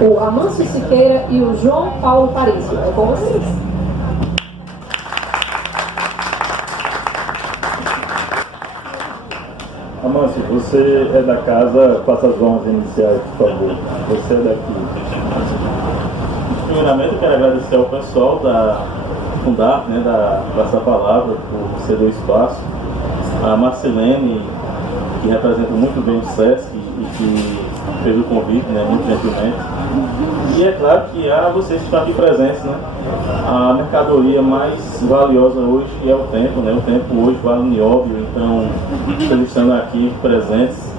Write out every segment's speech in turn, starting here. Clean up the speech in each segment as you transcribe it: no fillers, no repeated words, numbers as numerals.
o Amâncio Siqueira e o João Paulo Parício. É com vocês. Amâncio, você é da casa, faça as honras iniciais, por favor. Você é daqui. Primeiramente, eu quero agradecer ao pessoal da Fundap, da Praça Palavra, por ceder o espaço. A Marcelene, que representa muito bem o SESC e que fez o convite, muito gentilmente. E é claro que há vocês que estão aqui presentes, A mercadoria mais valiosa hoje é o tempo, O tempo hoje vale nióbio, então, vocês estando aqui presentes,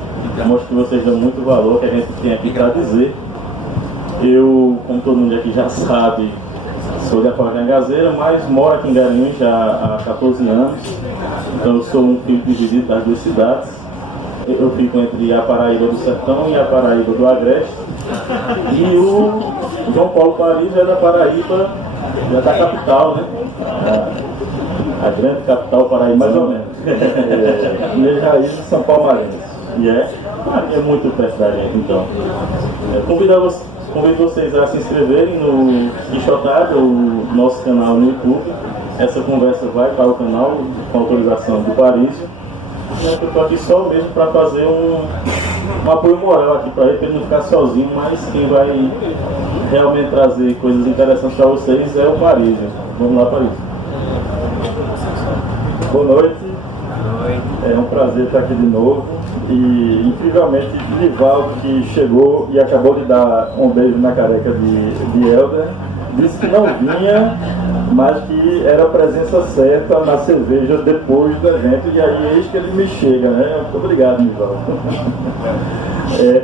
mostra que vocês dão muito valor que a gente tem aqui para dizer. Eu, como todo mundo aqui já sabe, sou de Afogados da Engazeira, mas moro aqui em Garanhuns já há 14 anos. Então eu sou um filho dividido das duas cidades. Eu fico entre a Paraíba do Sertão e a Paraíba do Agreste. E o João Paulo Paris é da Paraíba, já da capital, A grande capital Paraíba, mais ou menos. Minhas raízes são palmarenses. E é muito perto da gente, então. Convido vocês a se inscreverem no Quixotada, o nosso canal no YouTube. Essa conversa vai para o canal com autorização do Parício. Eu estou aqui só mesmo para fazer um apoio moral aqui para ele não ficar sozinho, mas quem vai realmente trazer coisas interessantes para vocês é o Parício. Vamos lá, Parício. Boa noite. É um prazer estar aqui de novo. E, incrivelmente, Livaldo, que chegou e acabou de dar um beijo na careca de Helder, disse que não vinha, mas que era a presença certa na cerveja depois do evento, e aí eis que ele me chega, Muito obrigado, Livaldo.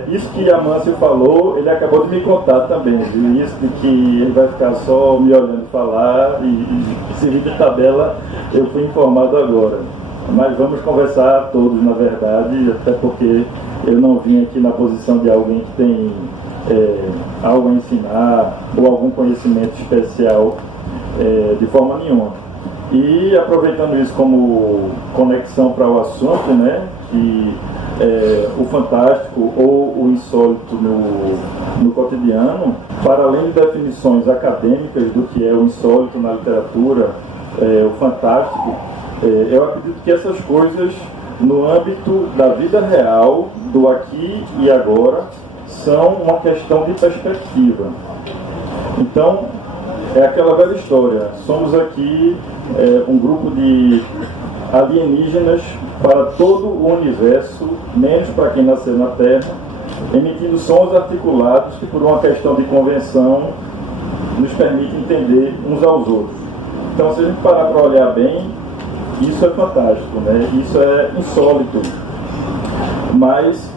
Isso que Amâncio falou, ele acabou de me contar também, viu? Isso de que ele vai ficar só me olhando falar e servir de tabela, eu fui informado agora. Mas vamos conversar todos, na verdade, até porque eu não vim aqui na posição de alguém que tem algo a ensinar ou algum conhecimento especial de forma nenhuma. E aproveitando isso como conexão para o assunto, que o fantástico ou o insólito no cotidiano, para além de definições acadêmicas do que é o insólito na literatura, o fantástico, eu acredito que essas coisas, no âmbito da vida real, do aqui e agora, são uma questão de perspectiva. Então, é aquela velha história. Somos aqui um grupo de alienígenas para todo o universo, menos para quem nasceu na Terra, emitindo sons articulados que, por uma questão de convenção, nos permite entender uns aos outros. Então, se a gente parar para olhar bem, isso é fantástico, Isso é insólito. Mas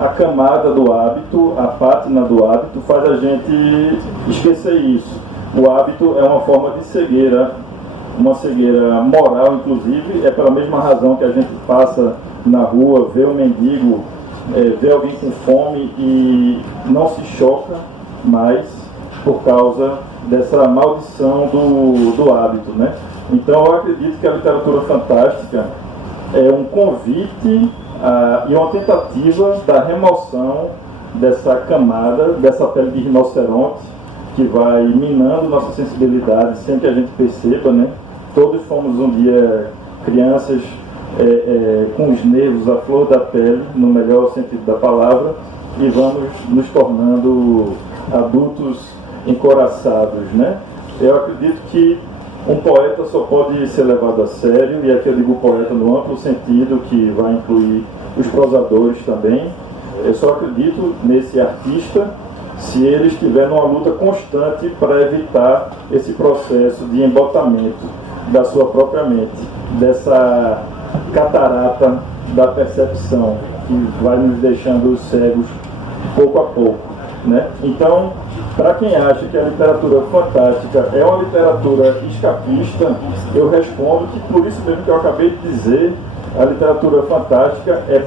a camada do hábito, a pátina do hábito, faz a gente esquecer isso. O hábito é uma forma de cegueira, uma cegueira moral, inclusive. É pela mesma razão que a gente passa na rua, vê um mendigo, vê alguém com fome e não se choca mais por causa dessa maldição do hábito, Então eu acredito que a literatura fantástica é um convite e uma tentativa da remoção dessa camada, dessa pele de rinoceronte que vai minando nossa sensibilidade sem que a gente perceba, Todos fomos um dia crianças com os nervos à flor da pele, no melhor sentido da palavra, e vamos nos tornando adultos encoraçados, Eu acredito que um poeta só pode ser levado a sério, e aqui eu digo poeta no amplo sentido, que vai incluir os prosadores também. Eu só acredito nesse artista se ele estiver numa luta constante para evitar esse processo de embotamento da sua própria mente, dessa catarata da percepção que vai nos deixando cegos pouco a pouco, Então, para quem acha que a literatura fantástica é uma literatura escapista, eu respondo que, por isso mesmo que eu acabei de dizer, a literatura fantástica é,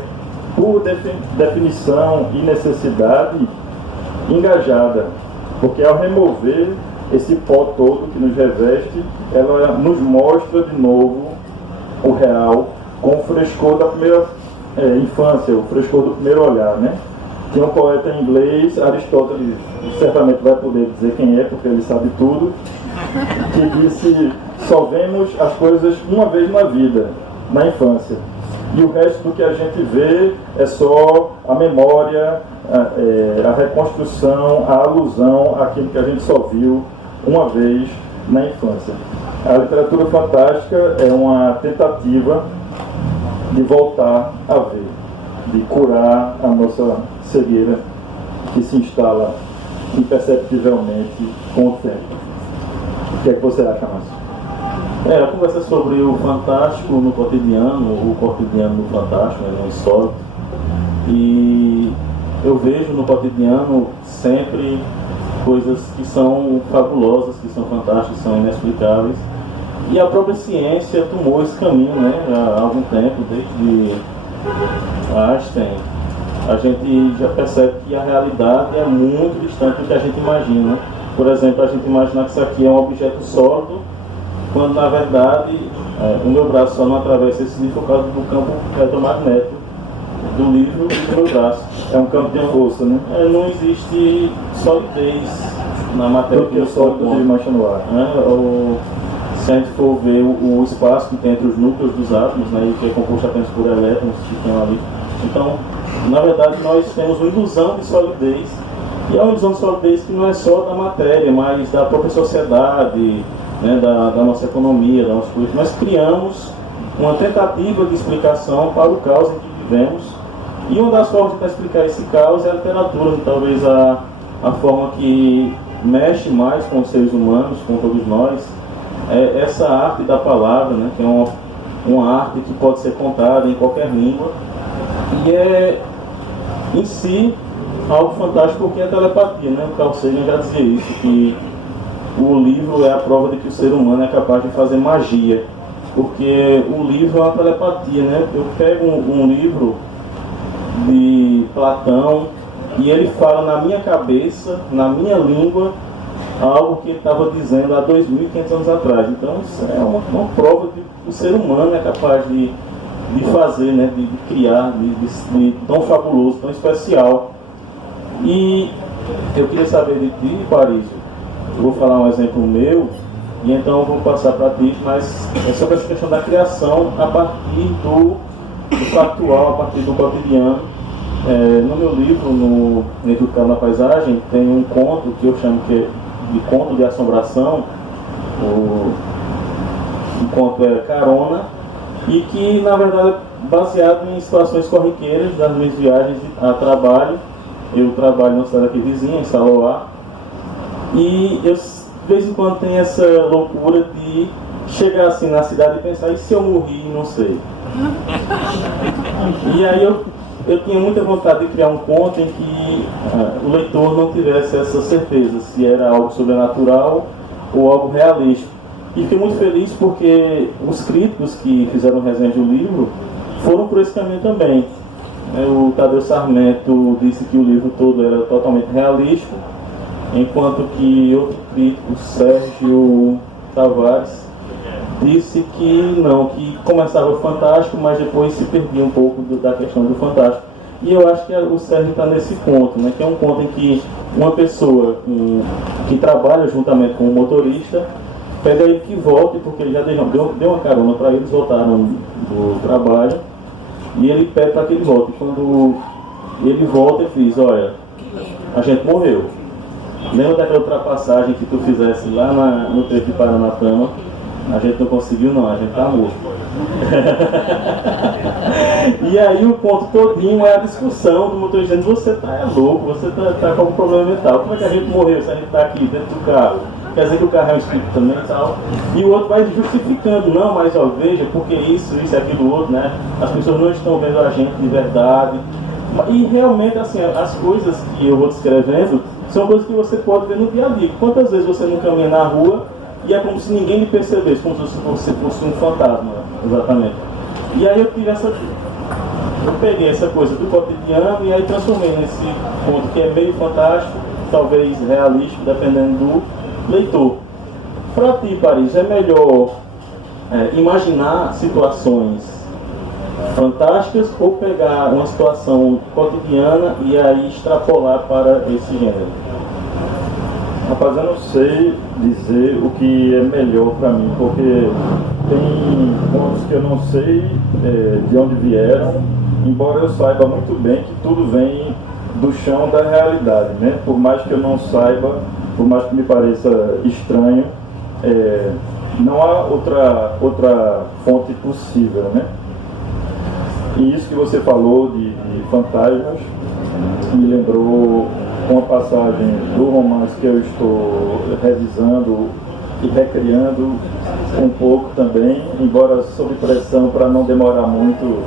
por definição e necessidade, engajada, porque ao remover esse pó todo que nos reveste, ela nos mostra de novo o real com o frescor da primeira infância, o frescor do primeiro olhar, Tinha um poeta em inglês, Aristóteles certamente vai poder dizer quem é, porque ele sabe tudo, que disse: só vemos as coisas uma vez na vida, na infância. E o resto do que a gente vê é só a memória, a reconstrução, a alusão àquilo que a gente só viu uma vez na infância. A literatura fantástica é uma tentativa de voltar a ver, de curar a nossa cegueira que se instala imperceptivelmente com o tempo. O que é que você acha, Márcio? A conversa sobre o fantástico no cotidiano, o cotidiano no fantástico, no insólito. E eu vejo no cotidiano sempre coisas que são fabulosas, que são fantásticas, que são inexplicáveis. E a própria ciência tomou esse caminho, né, há algum tempo, desde Einstein. A gente já percebe que a realidade é muito distante do que a gente imagina. Por exemplo, a gente imagina que isso aqui é um objeto sólido, quando na verdade o meu braço só não atravessa esse livro por causa do campo eletromagnético do livro e do meu braço. É um campo de força, né? Não existe solidez na matéria que é sólido de mancha no ar. Se a gente for ver o espaço que tem entre os núcleos dos átomos, né, que é composto apenas por elétrons que estão ali. Então, na verdade, nós temos uma ilusão de solidez. E é uma ilusão de solidez que não é só da matéria, mas da própria sociedade, né, da nossa economia, da nossa política. Nós criamos uma tentativa de explicação para o caos em que vivemos. E uma das formas de explicar esse caos é a literatura, talvez a forma que mexe mais com os seres humanos, com todos nós, é essa arte da palavra, né, que é uma arte que pode ser contada em qualquer língua. E é, em si, algo fantástico porque é a telepatia, né? O Carl Sagan já dizia isso, que o livro é a prova de que o ser humano é capaz de fazer magia, porque o livro é uma telepatia, né? Eu pego um livro de Platão e ele fala na minha cabeça, na minha língua, algo que ele estava dizendo há 2.500 anos atrás. Então isso é uma prova de que o ser humano é capaz de fazer, né? de criar, de tão fabuloso, tão especial. E eu queria saber de ti, Parísio. Vou falar um exemplo meu e então vou passar para ti, mas é sobre essa questão da criação a partir do factual, a partir do cotidiano. No meu livro, no Entre o Carro na Paisagem, tem um conto que eu chamo de conto de assombração. O conto é Carona, e que na verdade é baseado em situações corriqueiras das minhas viagens a trabalho. Eu trabalho numa cidade aqui vizinha, em Saloá, e eu de vez em quando tenho essa loucura de chegar assim na cidade e pensar: e se eu morri? Não sei. E aí eu tinha muita vontade de criar um conto em que o leitor não tivesse essa certeza se era algo sobrenatural ou algo realístico. E fiquei muito feliz porque os críticos que fizeram resenha do livro foram por esse caminho também. O Tadeu Sarmento disse que o livro todo era totalmente realístico, enquanto que outro crítico, Sérgio Tavares, disse que não, que começava fantástico, mas depois se perdia um pouco da questão do fantástico. E eu acho que o Sérgio está nesse ponto, né, que é um ponto em que uma pessoa que trabalha juntamente com o motorista pede a ele que volte, porque ele já deu uma carona para eles, voltaram do trabalho, e ele pede para que ele volte. E quando ele volta, ele diz: olha, a gente morreu. Lembra daquela ultrapassagem que tu fizesse lá no trecho de Paranatama? A gente não conseguiu não, a gente tá morto. E aí o ponto todinho é a discussão do motorista dizendo: você tá louco, você tá com algum problema mental. Como é que a gente morreu se a gente tá aqui dentro do carro? Quer dizer que o carro é um espírito também e tal. E o outro vai justificando: não, mas ó, veja, porque isso e aquilo outro, né? As pessoas não estão vendo a gente de verdade. E realmente, assim, as coisas que eu vou descrevendo são coisas que você pode ver no dia a dia. Quantas vezes você não caminha na rua e é como se ninguém lhe percebesse, como se você fosse um fantasma, exatamente. E aí eu peguei essa coisa do cotidiano e aí transformei nesse ponto que é meio fantástico, talvez realístico, dependendo do leitor. Para ti, Paris, é melhor imaginar situações fantásticas, ou pegar uma situação cotidiana e aí extrapolar para esse gênero? Rapaz, eu não sei dizer o que é melhor para mim, porque tem pontos que eu não sei de onde vieram, embora eu saiba muito bem que tudo vem do chão da realidade, né? Por mais que eu não saiba, por mais que me pareça estranho, não há outra fonte possível, né? E isso que você falou de fantasmas me lembrou uma passagem do romance que eu estou revisando e recriando um pouco também, embora sob pressão para não demorar muito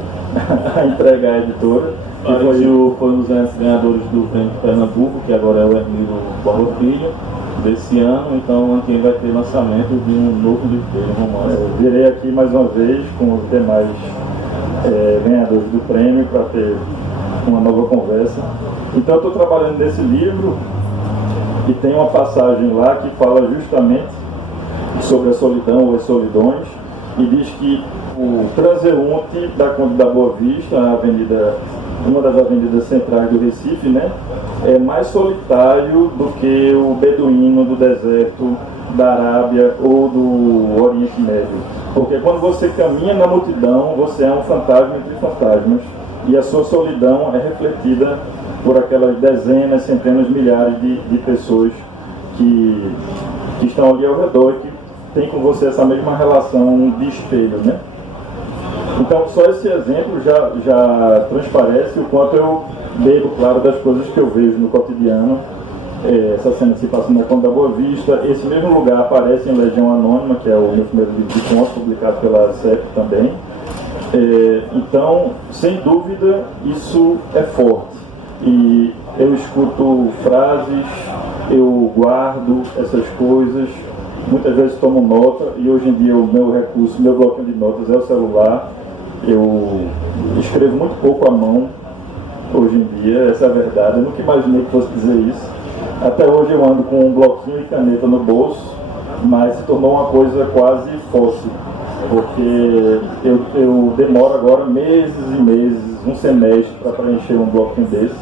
a entregar a editora. Que foi um dos ganhadores do Prêmio Pernambuco, que agora é o Hermílio Borba Filho, desse ano. Então aqui vai ter lançamento de um novo livro dele, um romance. Eu virei aqui mais uma vez com os demais ganhadores do prêmio para ter uma nova conversa. Então eu estou trabalhando nesse livro e tem uma passagem lá que fala justamente sobre a solidão ou as solidões, e diz que o transeunte da Conde da Boa Vista, uma das avenidas centrais do Recife, né, é mais solitário do que o beduíno do deserto da Arábia ou do Oriente Médio. Porque quando você caminha na multidão, você é um fantasma entre fantasmas, e a sua solidão é refletida por aquelas dezenas, centenas, milhares de pessoas que estão ali ao redor e que têm com você essa mesma relação de espelho, né? Então, só esse exemplo já transparece o quanto eu bebo, claro, das coisas que eu vejo no cotidiano. Essa cena se passa na Conde da Boa Vista. Esse mesmo lugar aparece em Legião Anônima, que é o meu primeiro livro de contos, publicado pela CEP também. Então, sem dúvida, isso é forte. E eu escuto frases, eu guardo essas coisas, muitas vezes tomo nota, e hoje em dia o meu recurso, meu bloquinho de notas é o celular. Eu escrevo muito pouco à mão hoje em dia, essa é a verdade. Eu nunca imaginei que fosse dizer isso. Até hoje eu ando com um bloquinho e caneta no bolso, mas se tornou uma coisa quase fóssil, porque eu demoro agora meses e meses, um semestre para preencher um bloquinho desse,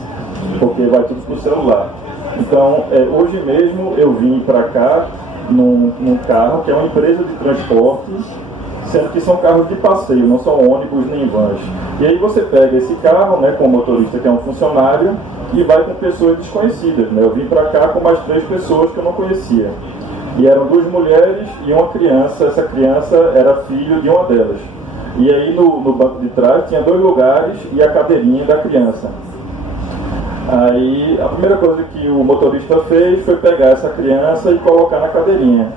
porque vai tudo pro celular. Então, hoje mesmo eu vim para cá num carro que é uma empresa de transporte, sendo que são carros de passeio, não são ônibus nem vans. E aí você pega esse carro, né, com o motorista que é um funcionário, e vai com pessoas desconhecidas, né? Eu vim para cá com mais 3 pessoas que eu não conhecia. E eram 2 mulheres e uma criança. Essa criança era filho de uma delas. E aí no banco de trás tinha 2 lugares e a cadeirinha da criança. Aí a primeira coisa que o motorista fez foi pegar essa criança e colocar na cadeirinha.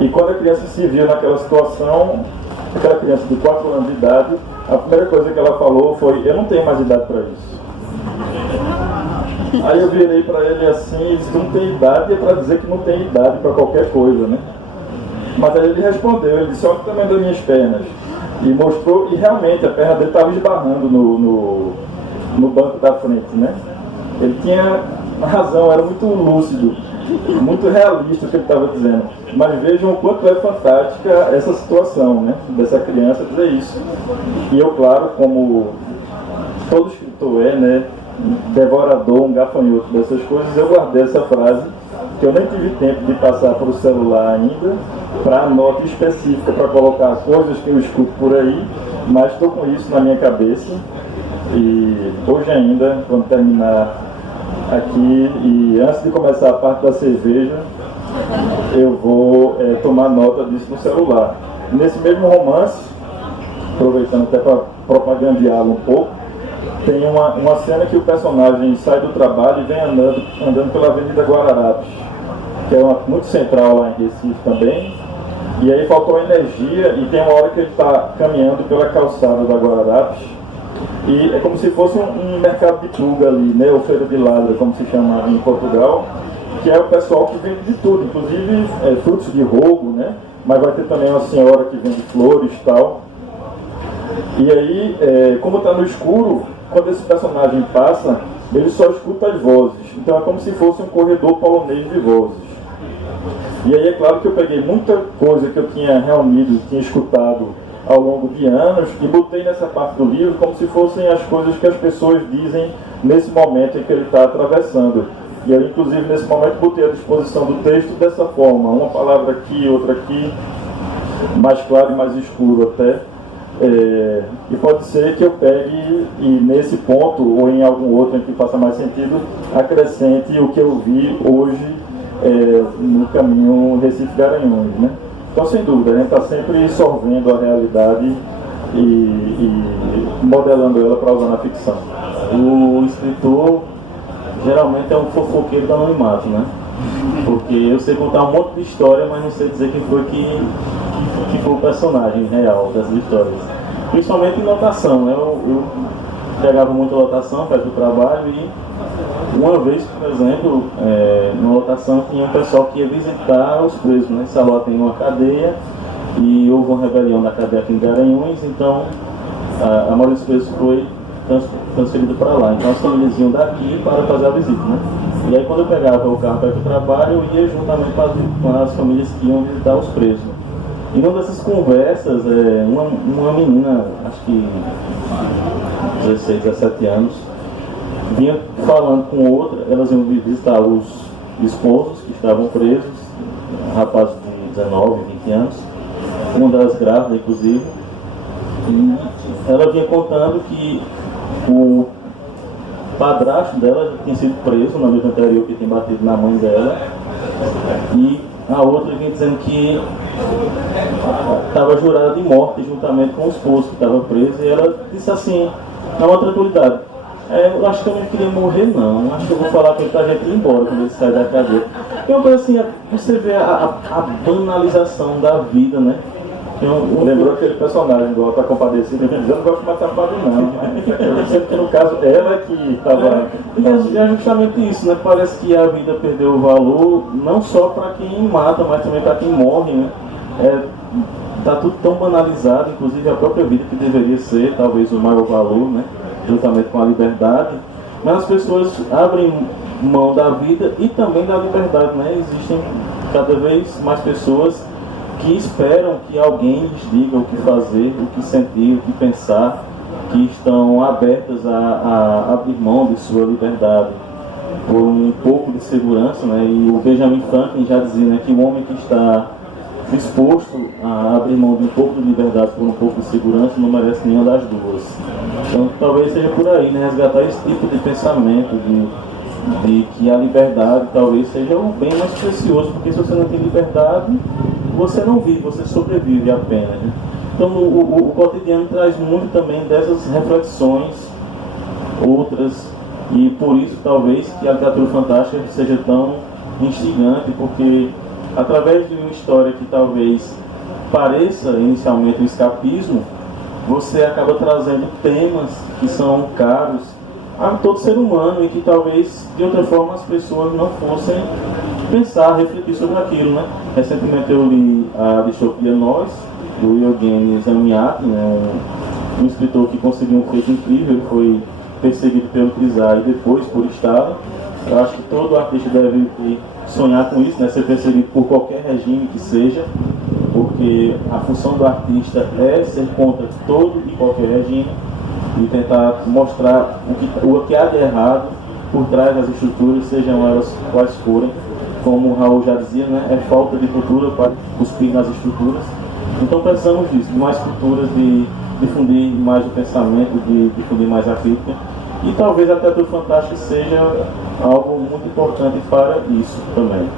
E quando a criança se viu naquela situação, aquela criança de 4 anos de idade, a primeira coisa que ela falou foi: eu não tenho mais idade para isso. Aí eu virei para ele assim e disse: não tem idade, é para dizer que não tem idade para qualquer coisa, né? Mas aí ele respondeu, ele disse: olha o tamanho das minhas pernas. E mostrou, e realmente a perna dele estava esbarrando no banco da frente, né? Ele tinha razão, era muito lúcido, muito realista o que ele estava dizendo. Mas vejam o quanto é fantástica essa situação, né? Dessa criança dizer isso. E eu, claro, como todo escritor né? Devorador, um gafanhoto dessas coisas, eu guardei essa frase, que eu nem tive tempo de passar para o celular ainda, para nota específica, para colocar coisas que eu escuto por aí, mas estou com isso na minha cabeça. E hoje ainda, quando terminar aqui, e antes de começar a parte da cerveja, eu vou tomar nota disso no celular. Nesse mesmo romance, aproveitando até para propagandeá-lo um pouco, tem uma cena que o personagem sai do trabalho e vem andando pela Avenida Guararapes, que é muito central lá em Recife também. E aí faltou energia e tem uma hora que ele está caminhando pela calçada da Guararapes e é como se fosse um mercado de pulga ali, né? Ou feira de ladra, como se chama em Portugal, que é o pessoal que vende de tudo, inclusive frutos de rogo, né? Mas vai ter também uma senhora que vende flores e tal. E aí, como está no escuro, quando esse personagem passa, ele só escuta as vozes. Então é como se fosse um corredor polonês de vozes. E aí é claro que eu peguei muita coisa que eu tinha reunido, tinha escutado ao longo de anos e botei nessa parte do livro como se fossem as coisas que as pessoas dizem nesse momento em que ele está atravessando. E eu, inclusive, nesse momento, botei à disposição do texto dessa forma, uma palavra aqui, outra aqui, mais claro e mais escuro até. E pode ser que eu pegue e nesse ponto, ou em algum outro em que faça mais sentido, acrescente o que eu vi hoje no caminho Recife-Garanhuns, né? Então, sem dúvida, a gente está sempre sorvendo a realidade e modelando ela para usar na ficção. O escritor geralmente é um fofoqueiro do anonimato, né? Porque eu sei contar um monte de história, mas não sei dizer quem foi que foi o personagem real dessas histórias. Principalmente em lotação, né? Eu pegava muita lotação perto do trabalho e uma vez, por exemplo, na lotação tinha um pessoal que ia visitar os presos, né? Saló tem uma cadeia e houve uma rebelião da cadeia aqui em Garanhuns, então a maioria dos presos foi transferido para lá. Então as famílias iam daqui para fazer a visita, né? E aí quando eu pegava o carro perto do trabalho, eu ia juntamente com as famílias que iam visitar os presos. E numa dessas conversas, uma menina, acho que 16, 17 anos, vinha falando com outra, elas iam visitar os esposos que estavam presos, rapazes de 19, 20 anos, uma delas grávida, inclusive, e ela vinha contando que o padrasto dela já tinha sido preso na noite anterior, que tinha batido na mãe dela, e a outra vinha dizendo que estava jurada de morte juntamente com o esposo que estava preso, e ela disse assim, na uma tranquilidade: eu acho que eu não queria morrer não, acho que eu vou falar com ele pra gente ir embora quando ele sair da cadeia. Então, assim, você vê a banalização da vida, né? Lembrou aquele personagem do Alta Compadecida que dizia: eu não gosto de matar padre não. Eu sei que no caso ela que estava... É justamente isso, né? Parece que a vida perdeu o valor, não só para quem mata, mas também para quem morre, né? Tá tudo tão banalizado, inclusive a própria vida, que deveria ser talvez o maior valor, né? Juntamente com a liberdade, mas as pessoas abrem mão da vida e também da liberdade, né? Existem cada vez mais pessoas que esperam que alguém lhes diga o que fazer, o que sentir, o que pensar, que estão abertas a abrir mão de sua liberdade por um pouco de segurança, né? E o Benjamin Franklin já dizia, né, que o homem que está disposto a abrir mão de um pouco de liberdade por um pouco de segurança não merece nenhuma das duas. Então talvez seja por aí, né, resgatar esse tipo de pensamento de que a liberdade talvez seja o bem mais precioso, porque se você não tem liberdade, você não vive, você sobrevive apenas, né? Então o cotidiano traz muito também dessas reflexões, outras, e por isso talvez que a literatura fantástica seja tão instigante, porque através de uma história que talvez pareça inicialmente um escapismo, você acaba trazendo temas que são caros a todo ser humano e que talvez de outra forma as pessoas não fossem pensar, refletir sobre aquilo, né? Recentemente eu li A Distopia Nós, do Eugênio Zamyatin, né? Um escritor que conseguiu um feito incrível. Ele foi perseguido pelo CRISAR e depois por Estado. Eu acho que todo artista deve sonhar com isso, né? Ser perseguido por qualquer regime que seja, porque a função do artista é ser contra todo e qualquer regime e tentar mostrar o que há de errado por trás das estruturas, sejam elas quais forem. Como o Raul já dizia, né? É falta de cultura para cuspir nas estruturas. Então precisamos disso, de mais culturas, de difundir mais o pensamento, de difundir mais a crítica. E talvez a literatura fantástica seja algo muito importante para isso também.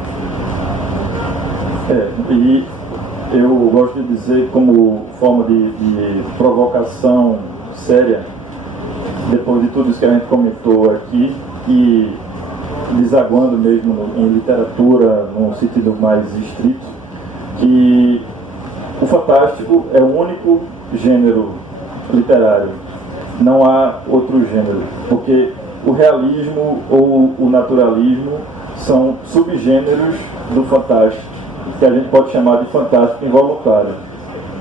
E eu gosto de dizer, como forma de provocação séria, depois de tudo isso que a gente comentou aqui, e desaguando mesmo em literatura, num sentido mais estrito, que o fantástico é o único gênero literário. Não há outro gênero, porque o realismo ou o naturalismo são subgêneros do fantástico, que a gente pode chamar de fantástico involuntário.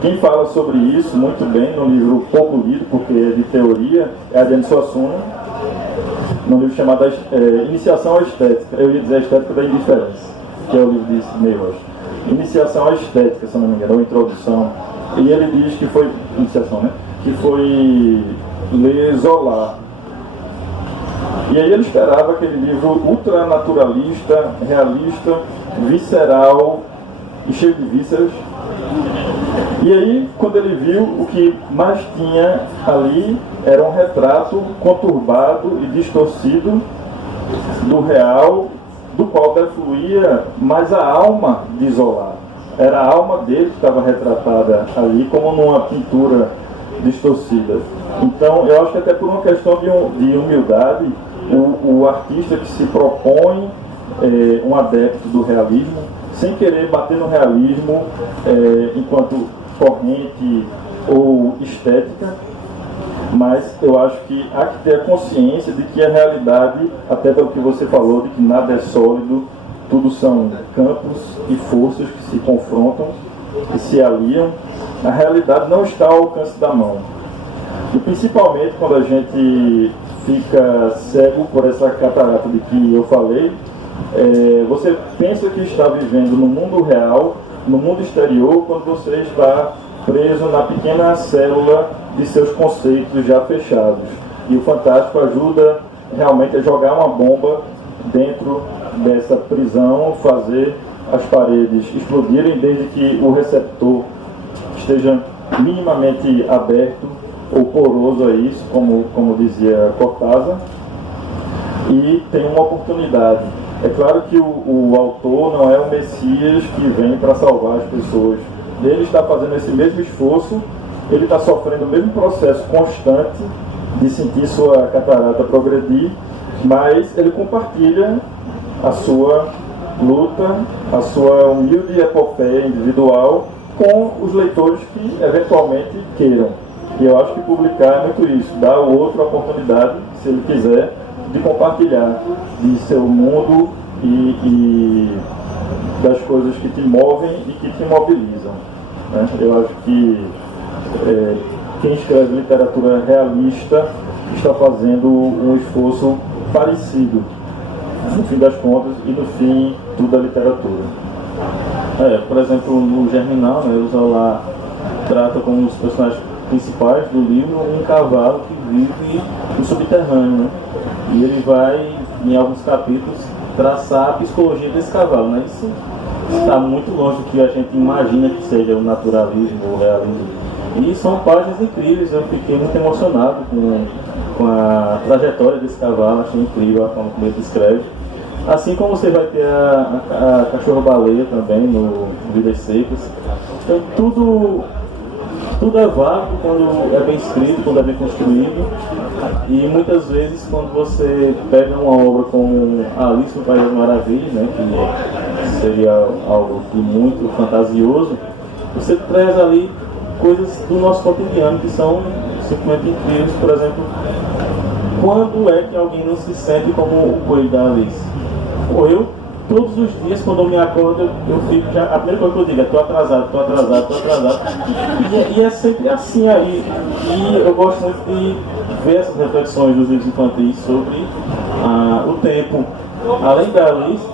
Quem fala sobre isso muito bem, num livro pouco lido, porque é de teoria, é Ariano Suassuna, num livro chamado Iniciação à Estética. Eu ia dizer a Estética da Indiferença, que é o livro de Sidney Rocha. Iniciação à Estética, se não me engano, ou Introdução e ele diz que foi, iniciação, né? Que foi ler Zola. E aí ele esperava aquele livro ultranaturalista, realista, visceral e cheio de vísceras. E aí, quando ele viu, o que mais tinha ali era um retrato conturbado e distorcido do real, do qual defluía mais a alma de Zola. Era a alma dele que estava retratada ali, como numa pintura distorcida. Então, eu acho que até por uma questão de humildade, o artista que se propõe um adepto do realismo, sem querer bater no realismo enquanto corrente ou estética, mas eu acho que há que ter a consciência de que a realidade, até pelo que você falou, de que nada é sólido, tudo são campos e forças que se confrontam, que se aliam, a realidade não está ao alcance da mão. E principalmente quando a gente fica cego por essa catarata de que eu falei, você pensa que está vivendo no mundo real, no mundo exterior, quando você está preso na pequena célula de seus conceitos já fechados. E o Fantástico ajuda realmente a jogar uma bomba dentro dessa prisão, fazer as paredes explodirem desde que o receptor esteja minimamente aberto ou poroso a isso, como dizia Cortázar, e tem uma oportunidade. É claro que o autor não é o Messias que vem para salvar as pessoas. Ele está fazendo esse mesmo esforço, ele está sofrendo o mesmo processo constante de sentir sua catarata progredir, mas ele compartilha a sua luta, a sua humilde epopeia individual com os leitores que eventualmente queiram. E eu acho que publicar é muito isso, dar ao outro a oportunidade, se ele quiser, de compartilhar de seu mundo e das coisas que te movem e que te mobilizam, né? Eu acho que quem escreve literatura realista está fazendo um esforço parecido, no fim das contas, e no fim, tudo é literatura. Por exemplo, no Germinal, né, o Zola trata como os personagens principais do livro um cavalo que vive no subterrâneo, né? E ele vai, em alguns capítulos, traçar a psicologia desse cavalo, né? Isso está muito longe do que a gente imagina que seja o naturalismo ou o realismo. E são páginas incríveis, eu fiquei muito emocionado com a trajetória desse cavalo, achei incrível a forma como ele descreve. Assim como você vai ter a cachorro-baleia também no Vidas Secas. Então tudo é válido quando é bem escrito, quando é bem construído. E muitas vezes quando você pega uma obra como Alice no País das Maravilhas, né, que seria algo de muito fantasioso, você traz ali coisas do nosso cotidiano que são simplesmente incríveis. Por exemplo, quando é que alguém não se sente como o coelho da Alice? Eu, todos os dias, quando eu me acordo, eu fico já, a primeira coisa que eu digo é tô atrasado. E é sempre assim aí. E eu gosto muito de ver essas reflexões dos livros infantis sobre o tempo. Além da Alice,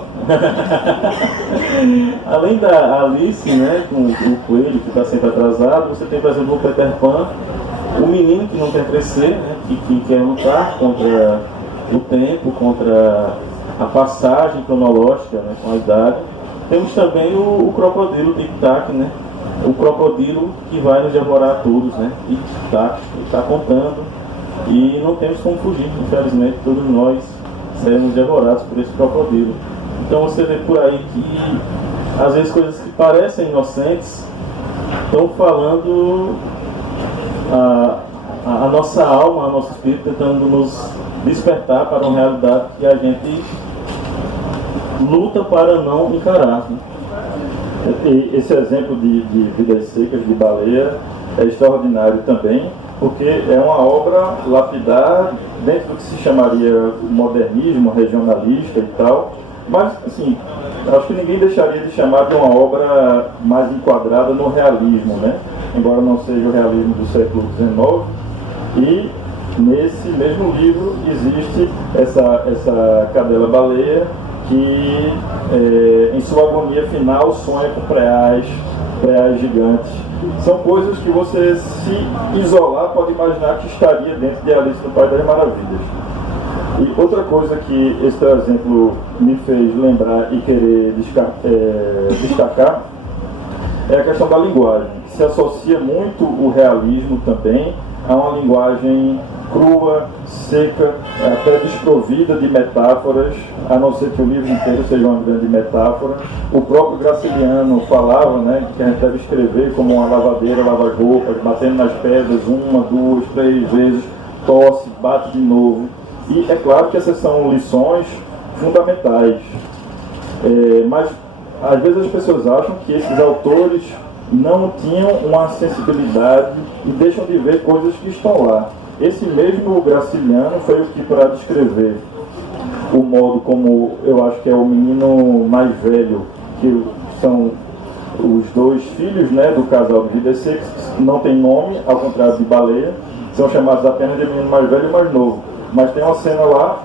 além da Alice, né, com o coelho que está sempre atrasado, você tem, por exemplo, o Peter Pan, o menino que não quer crescer, né, que quer lutar contra o tempo, contra a passagem cronológica, né, com a idade. Temos também o crocodilo tic-tac, né, o crocodilo que vai nos devorar a todos, né, e tic-tac, está contando, e não temos como fugir, infelizmente todos nós seremos devorados por esse crocodilo. Então você vê por aí que às vezes coisas que parecem inocentes estão falando a nossa alma, o nosso espírito, tentando nos despertar para uma realidade que a gente luta para não encarar, né? E esse exemplo de Vidas Secas, de Baleia, é extraordinário também, porque é uma obra lapidar dentro do que se chamaria modernismo, regionalista e tal, mas assim, acho que ninguém deixaria de chamar de uma obra mais enquadrada no realismo, né? Embora não seja o realismo do século XIX. E nesse mesmo livro existe essa cadela baleia que em sua agonia final sonha com preais preais gigantes. São coisas que você, se isolar, pode imaginar que estaria dentro de Alice no País das Maravilhas. E outra coisa que esse exemplo me fez lembrar e querer destacar é a questão da linguagem. Se associa muito o realismo também a uma linguagem crua, seca, até desprovida de metáforas, a não ser que o livro inteiro seja uma grande metáfora. O próprio Graciliano falava, né, que a gente deve escrever como uma lavadeira lava as roupas, batendo nas pedras 1, 2, 3 vezes, tosse, bate de novo. E é claro que essas são lições fundamentais, mas às vezes as pessoas acham que esses autores não tinham uma sensibilidade e deixam de ver coisas que estão lá. Esse mesmo Graciliano foi o que, para descrever o modo como eu acho que é o menino mais velho, que são os dois filhos, né, do casal de vida seca, não tem nome, ao contrário de Baleia, são chamados apenas de menino mais velho e mais novo. Mas tem uma cena lá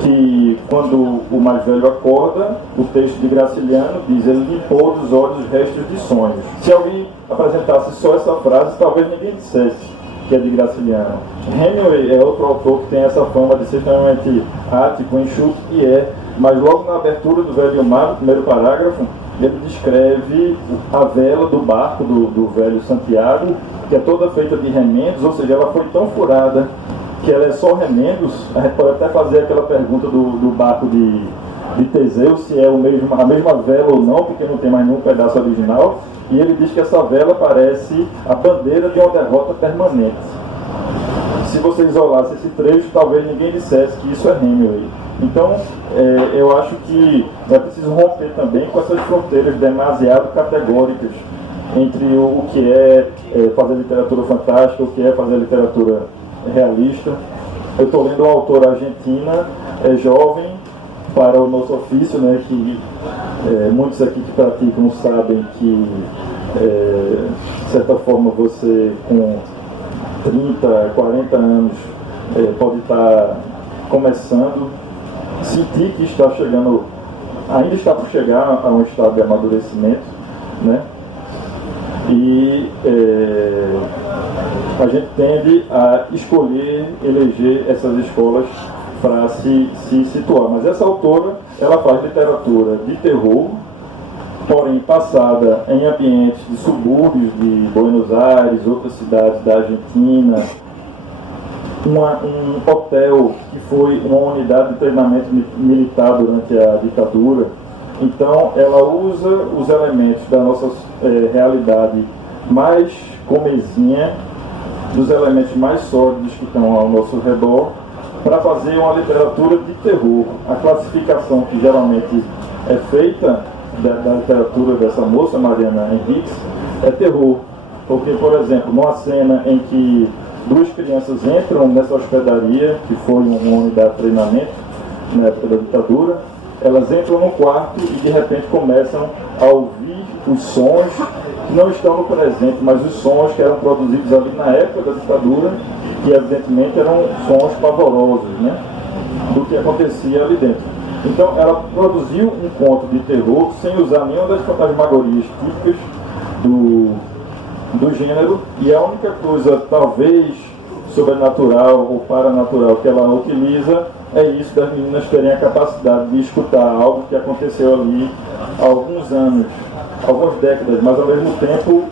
que, quando o mais velho acorda, o texto de Graciliano diz: ele limpou dos olhos os restos de sonhos. Se alguém apresentasse só essa frase, talvez ninguém dissesse que é de Graciliano. Hemingway é outro autor que tem essa fama de ser extremamente ático, enxuto, e mas logo na abertura do Velho Mar, no primeiro parágrafo, ele descreve a vela do barco do velho Santiago, que é toda feita de remendos, ou seja, ela foi tão furada que ela é só remendos. A gente pode até fazer aquela pergunta do barco de Teseu, se é a mesma vela ou não, porque não tem mais nenhum pedaço original, e ele diz que essa vela parece a bandeira de uma derrota permanente. Se você isolasse esse trecho, talvez ninguém dissesse que isso é Hemingway. Então, eu acho que é preciso romper também com essas fronteiras demasiado categóricas entre o que é fazer literatura fantástica, o que é fazer literatura realista. Eu estou lendo uma autora argentina, jovem, para o nosso ofício, né, que muitos aqui que praticam sabem que, de certa forma, você com 30, 40 anos pode estar começando, sentir que está chegando, ainda está por chegar a um estado de amadurecimento, né? E a gente tende a escolher, eleger essas escolas para se situar. Mas essa autora, ela faz literatura de terror, porém passada em ambientes de subúrbios de Buenos Aires, outras cidades da Argentina, um hotel que foi uma unidade de treinamento militar durante a ditadura. Então, ela usa os elementos da nossa realidade mais comezinha, dos elementos mais sólidos que estão ao nosso redor, para fazer uma literatura de terror. A classificação que geralmente é feita da literatura dessa moça, Mariana Henriques, é terror. Porque, por exemplo, numa cena em que duas crianças entram nessa hospedaria, que foi uma unidade de treinamento na época da ditadura, elas entram no quarto e de repente começam a ouvir os sons que não estão no presente, mas os sons que eram produzidos ali na época da ditadura, que evidentemente eram sons pavorosos, né, do que acontecia ali dentro. Então ela produziu um conto de terror sem usar nenhuma das fantasmagorias típicas do gênero, e a única coisa talvez sobrenatural ou paranatural que ela utiliza é isso das meninas terem a capacidade de escutar algo que aconteceu ali há alguns anos, algumas décadas, mas ao mesmo tempo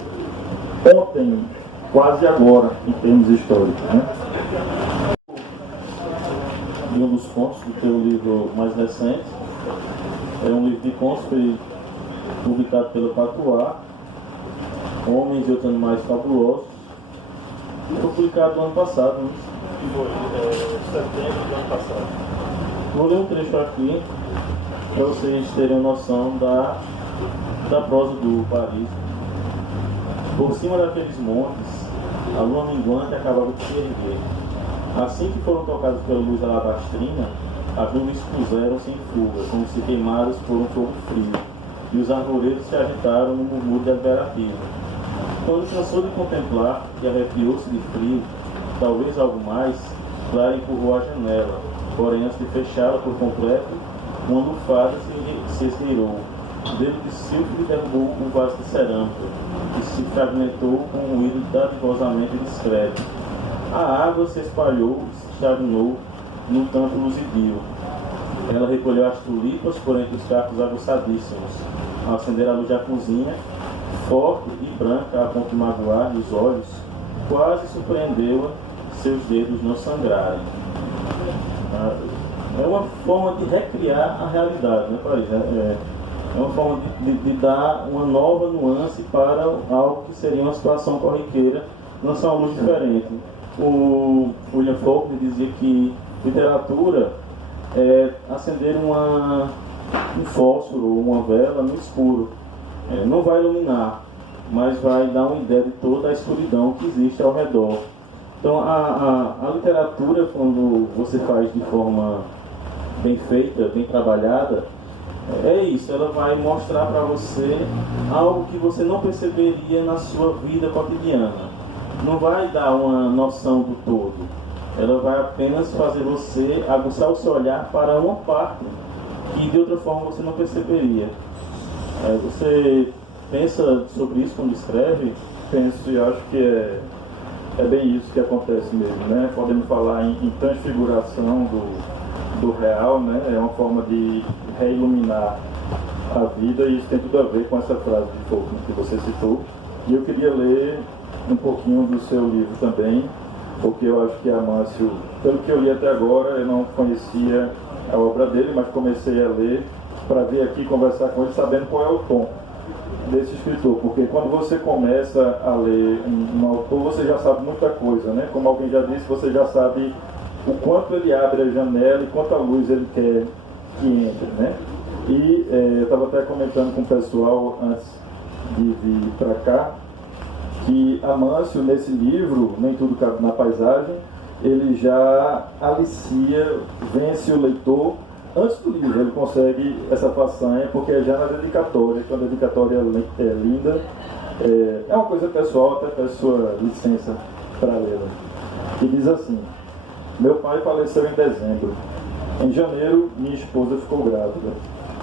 ontem, quase agora, em termos históricos, né? E um dos contos do teu livro mais recente é um livro de contos que foi publicado pela Patuá, Homens e Outros Animais Fabulosos, e foi publicado no ano passado, né? Foi setembro do ano passado. Vou ler um trecho aqui para vocês terem noção da prosa do Paris. Por cima daqueles montes, a lua minguante acabava de se erguer. Assim que foram tocados pela luz alabastrina, as nuvens puseram-se em fuga, como se queimadas por um fogo frio, e os arvoredos se agitaram no murmúrio de adverativo. Quando cansou de contemplar e arrepiou-se de frio, talvez algo mais, Clara empurrou a janela, porém antes de fechá-la por completo, uma lufada se esgueirou, Dedo de Silfide derrubou o vaso de cerâmica, que se fragmentou com um ruído dadivosamente discreto. A água se espalhou e se estagnou no tampo luzidio. Ela recolheu as tulipas por entre os cacos aguçadíssimos. Ao acender a luz da cozinha, forte e branca a ponto de magoar os olhos, quase surpreendeu-a seus dedos não sangrarem. É uma forma de recriar a realidade, né, Paris? É uma forma de dar uma nova nuance para algo que seria uma situação corriqueira, lançar uma luz diferente. O William Faulkner dizia que literatura é acender um fósforo ou uma vela no escuro. Não vai iluminar, mas vai dar uma ideia de toda a escuridão que existe ao redor. Então a literatura, quando você faz de forma bem feita, bem trabalhada, é isso, ela vai mostrar para você algo que você não perceberia na sua vida cotidiana. Não vai dar uma noção do todo. Ela vai apenas fazer você aguçar o seu olhar para uma parte que de outra forma você não perceberia. Você pensa sobre isso quando escreve? Penso e acho que é bem isso que acontece mesmo, né? Podemos falar em transfiguração do real, né? É uma forma de reiluminar a vida, e isso tem tudo a ver com essa frase de Faulkner que você citou. E eu queria ler um pouquinho do seu livro também, porque eu acho que Amâncio, pelo que eu li até agora, eu não conhecia a obra dele, mas comecei a ler para vir aqui conversar com ele sabendo qual é o tom desse escritor, porque quando você começa a ler um autor, você já sabe muita coisa, né? Como alguém já disse, você já sabe o quanto ele abre a janela e quanta luz ele quer que entre, né? E eu estava até comentando com o pessoal antes de vir para cá, que Amâncio, nesse livro, Nem Tudo Cabe na Paisagem, ele já alicia, vence o leitor antes do livro. Ele consegue essa façanha, porque é já na dedicatória, quando a dedicatória é linda. É uma coisa pessoal, até peço sua licença para lê-la. E diz assim: meu pai faleceu em dezembro. Em janeiro, minha esposa ficou grávida.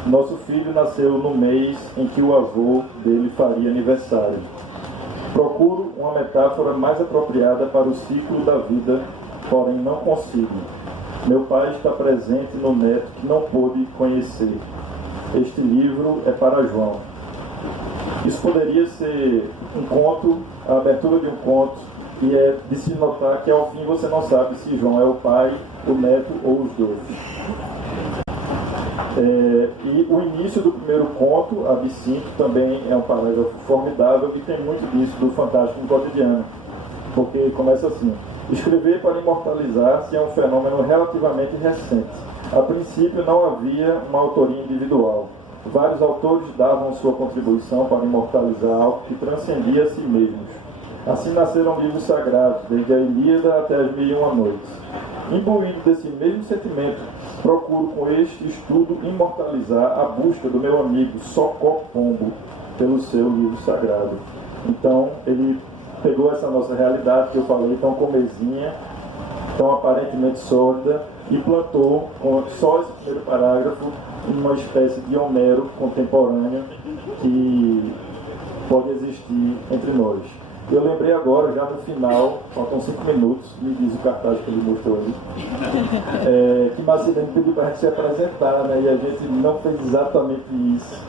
Nosso filho nasceu no mês em que o avô dele faria aniversário. Procuro uma metáfora mais apropriada para o ciclo da vida, porém não consigo. Meu pai está presente no neto que não pôde conhecer. Este livro é para João. Isso poderia ser um conto, a abertura de um conto, e é de se notar que ao fim você não sabe se João é o pai, o neto ou os dois. E o início do primeiro conto, Absinto, também é um parágrafo formidável e tem muito disso do fantástico no cotidiano, porque começa assim: escrever para imortalizar-se é um fenômeno relativamente recente. A princípio não havia uma autoria individual. Vários autores davam sua contribuição para imortalizar algo que transcendia a si mesmos. Assim nasceram livros sagrados, desde a Ilíada até as 1001 Noites. Imbuído desse mesmo sentimento, procuro com este estudo imortalizar a busca do meu amigo Socó Pombo pelo seu livro sagrado. Então, ele pegou essa nossa realidade que eu falei, tão comezinha, tão aparentemente sórdida, e plantou com só esse primeiro parágrafo uma espécie de Homero contemporâneo que pode existir entre nós. Eu lembrei agora, já no final, faltam 5 minutos, me diz o cartaz que ele mostrou ali, que Marcelino pediu para a gente se apresentar, né? E a gente não fez exatamente isso.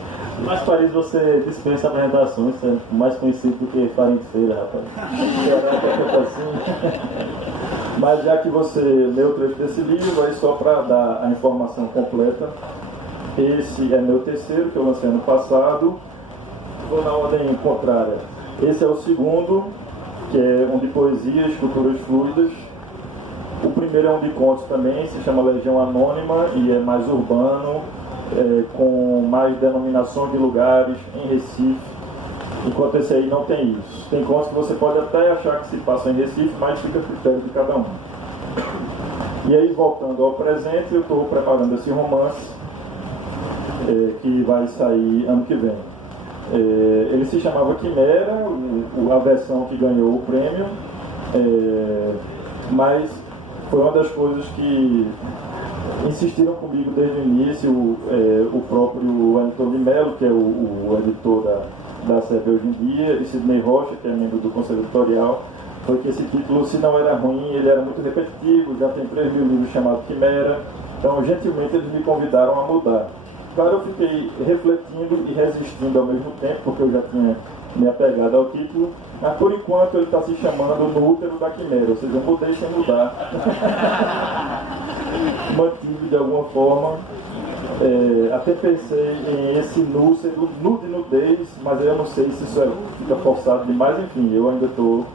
Mas, Paris, você dispensa apresentações, você é mais conhecido do que Farinha de Feira, rapaz. Mas já que você leu o trecho desse livro, aí só para dar a informação completa, esse é meu terceiro, que eu lancei ano passado, vou na ordem contrária. Esse é o segundo, que é um de poesia, esculturas fluidas. O primeiro é um de contos também, se chama Legião Anônima e é mais urbano, com mais denominações de lugares em Recife, enquanto esse aí não tem isso. Tem contos que você pode até achar que se passam em Recife, mas fica a critério de cada um. E aí, voltando ao presente, eu estou preparando esse romance, que vai sair ano que vem. Ele se chamava Quimera, a versão que ganhou o prêmio, mas foi uma das coisas que insistiram comigo desde o início, o próprio Antônio de Mello, que é o editor da SEB hoje em dia, e Sidney Rocha, que é membro do Conselho Editorial, foi que esse título, se não era ruim, ele era muito repetitivo, já tem 3.000 livros chamados Quimera, então gentilmente eles me convidaram a mudar. Claro, eu fiquei refletindo e resistindo ao mesmo tempo, porque eu já tinha me apegado ao título, mas por enquanto ele está se chamando No Útero da Quimera, ou seja, eu mudei sem mudar. Mantive de alguma forma, até pensei em esse nu ser nu de nudez, mas eu não sei se isso fica forçado demais, enfim, eu ainda estou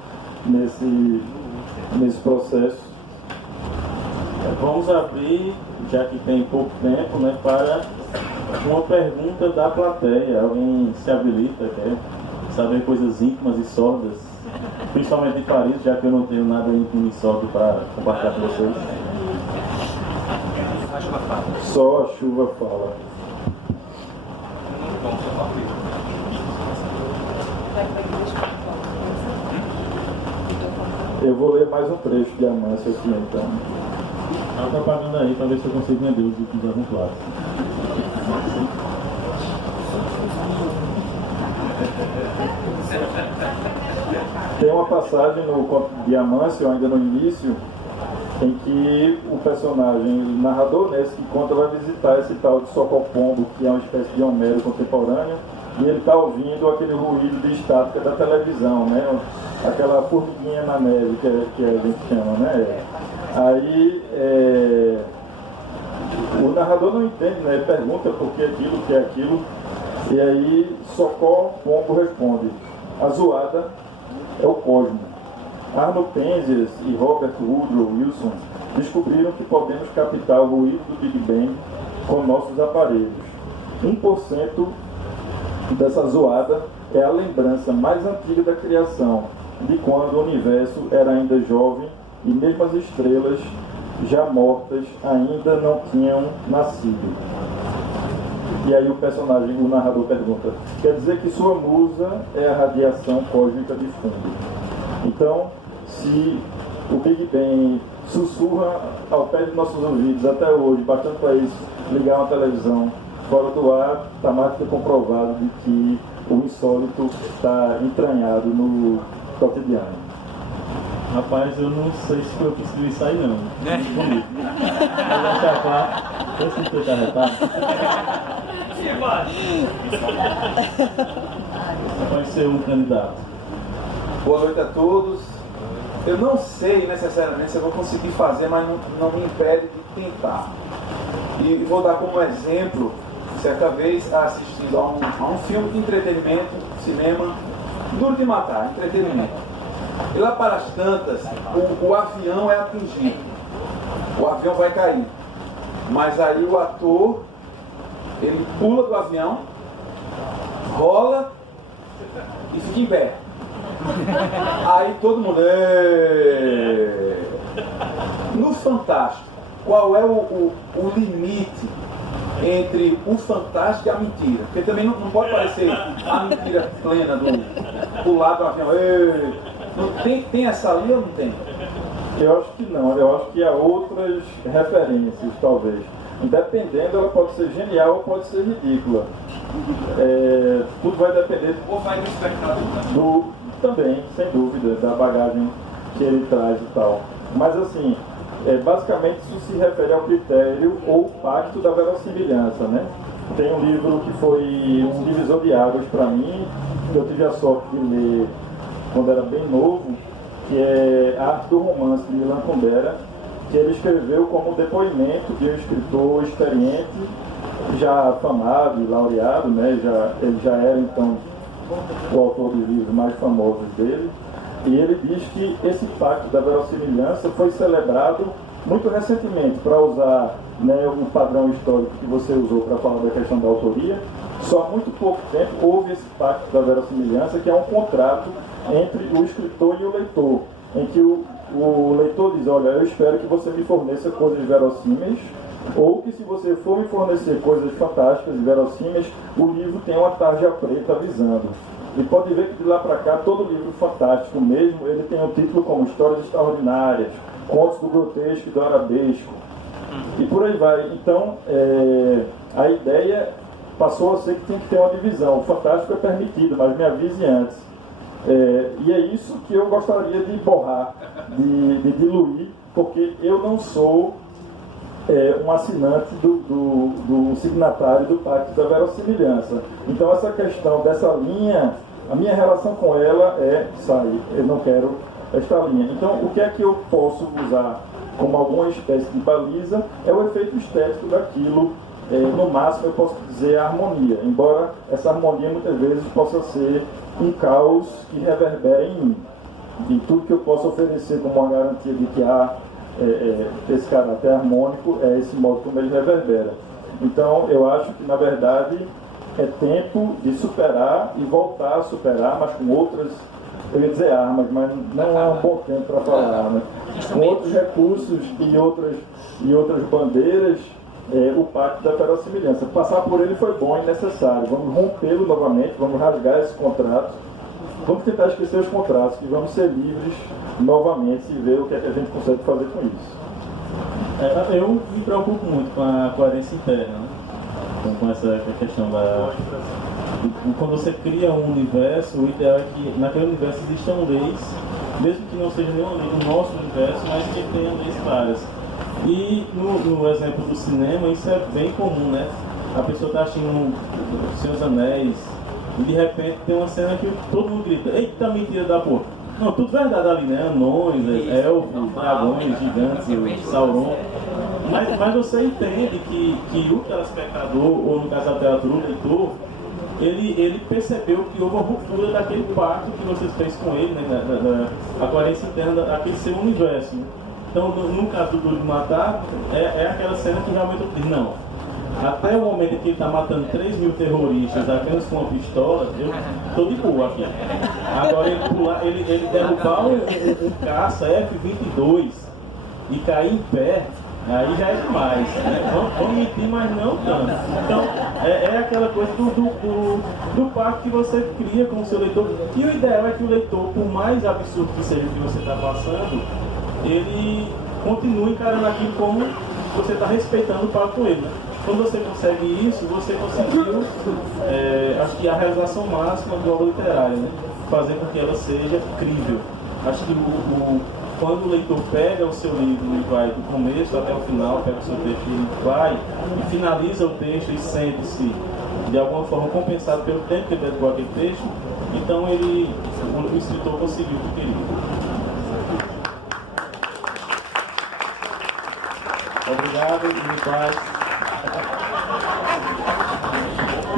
nesse processo. Vamos abrir, já que tem pouco tempo, né, para uma pergunta da plateia. Alguém se habilita, quer saber coisas íntimas e sórdidas, principalmente de Paris, já que eu não tenho nada íntimo e sórdido para compartilhar com vocês. Só a chuva fala. Eu vou ler mais um trecho de Amâncio aqui, então. A propaganda aí, para ver se eu consigo vender os últimos exemplares. Tem uma passagem no conto de Amâncio, ainda no início, em que o personagem, o narrador, né, que conta, vai visitar esse tal de Socopombo, que é uma espécie de Homero contemporâneo, e ele está ouvindo aquele ruído de estática da televisão, né, aquela formiguinha na neve que a gente chama, né. Aí o narrador não entende, né, ele pergunta por que aquilo, o que é aquilo, e aí Socopombo responde: a zoada é o cosmo. Arno Penzias e Robert Woodrow Wilson descobriram que podemos captar o ruído do Big Bang com nossos aparelhos. 1% dessa zoada é a lembrança mais antiga da criação, de quando o universo era ainda jovem e mesmo as estrelas, já mortas, ainda não tinham nascido. E aí o narrador pergunta: quer dizer que sua musa é a radiação cósmica de fundo? Então, se o Big Bang sussurra ao pé de nossos ouvidos até hoje, bastante para isso, ligar uma televisão fora do ar, está mais do que comprovado de que o insólito está entranhado no cotidiano. Rapaz, eu não sei se foi eu que escrevi isso aí, não. Bonito. Mas deixar claro, eu sei que está retado. Pode ser um candidato. Boa noite a todos. Eu não sei necessariamente se eu vou conseguir fazer, mas não me impede de tentar. E vou dar como exemplo, certa vez, assistindo a um filme de entretenimento, cinema, Duro de Matar, entretenimento. E lá para as tantas, o avião é atingido. O avião vai cair. Mas aí o ator, ele pula do avião, rola e fica em pé. Aí todo mundo... No Fantástico, qual é o limite entre o fantástico e a mentira? Porque também não pode parecer a mentira plena do pular do avião. Não tem essa linha ou não tem? Eu acho que não, eu acho que há outras referências, talvez. Dependendo, ela pode ser genial ou pode ser ridícula. Tudo vai depender Ou vai do espectador? Também, sem dúvida, da bagagem que ele traz e tal. Mas assim, basicamente isso se refere ao critério ou pacto da verossimilhança, né? Tem um livro que foi um divisor de águas para mim, que eu tive a sorte de ler quando era bem novo, que é A Arte do Romance, de Milan Kundera, que ele escreveu como depoimento de um escritor experiente, já afamado e laureado, né? Ele já era então o autor dos livros mais famosos dele, e ele diz que esse pacto da verossimilhança foi celebrado muito recentemente, para usar, né, o padrão histórico que você usou para falar da questão da autoria. Só há muito pouco tempo houve esse pacto da verossimilhança, que é um contrato entre o escritor e o leitor, em que o leitor diz: olha, eu espero que você me forneça coisas verossímeis, ou que se você for me fornecer coisas fantásticas e verossímeis, o livro tem uma tarja preta avisando. E pode ver que de lá para cá, todo livro fantástico mesmo, ele tem um título como Histórias Extraordinárias, Contos do Grotesco e do Arabesco. e por aí vai. Então, a ideia passou a ser que tinha que ter uma divisão. O fantástico é permitido, mas me avise antes. E é isso que eu gostaria de borrar, de diluir, porque eu não sou um assinante do signatário do Pacto da Verossimilhança. Então essa questão dessa linha, a minha relação com ela sair, eu não quero esta linha. Então o que é que eu posso usar como alguma espécie de baliza é o efeito estético daquilo. No máximo eu posso dizer a harmonia, embora essa harmonia muitas vezes possa ser um caos que reverbera em mim. E tudo que eu posso oferecer como uma garantia de que há esse caráter harmônico é esse modo como ele reverbera. Então eu acho que na verdade é tempo de superar e voltar a superar, mas com outras, eu ia dizer armas, mas não é um bom tempo para falar, né? Com outros recursos e outras bandeiras. O Pacto da Verossimilhança. Passar por ele foi bom e necessário. Vamos rompê-lo novamente, vamos rasgar esse contrato, vamos tentar esquecer os contratos, que vamos ser livres novamente e ver o que é que a gente consegue fazer com isso. Eu me preocupo muito com a coerência interna, né? Com essa questão da... Quando você cria um universo, o ideal é que naquele universo existam leis, mesmo que não seja nenhuma lei do nosso universo, mas que tenham leis claras. E no exemplo do cinema, isso é bem comum, né? A pessoa está assistindo Seus Anéis e de repente tem uma cena que todo mundo grita: eita, mentira da porra! Não, tudo verdade ali, né? Anões, elfos, dragões, gigantes, Sauron. Mas você entende que o telespectador, ou no caso da literatura, o leitor, ele percebeu que houve uma ruptura daquele pacto que vocês fez com ele, né? A coerência interna daquele seu universo, né? Então, no caso do Duro de Matar, é aquela cena que realmente eu digo, não. Até o momento em que ele está matando 3 mil terroristas apenas com uma pistola, eu estou de boa aqui. Agora, ele derrubar um caça F-22 e cair em pé, aí já é demais, né? Vamos mentir, mas não tanto. Então, é aquela coisa do pacto que você cria com o seu leitor. E o ideal é que o leitor, por mais absurdo que seja o que você está passando, ele continua encarando aquilo como você está respeitando o pacto com ele. Né? Quando você consegue isso, você conseguiu, acho que a realização máxima do obra literária, né? Fazer com que ela seja crível. Acho que quando o leitor pega o seu livro e vai do começo até o final, pega o seu texto e vai e finaliza o texto e sente-se de alguma forma compensado pelo tempo que ele dedicou aquele texto, então o escritor conseguiu o que queria. Obrigado e paz.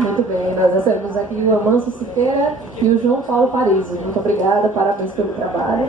Muito bem, nós recebemos aqui o Amâncio Siqueira e o João Paulo Parisi. Muito obrigada, parabéns pelo trabalho.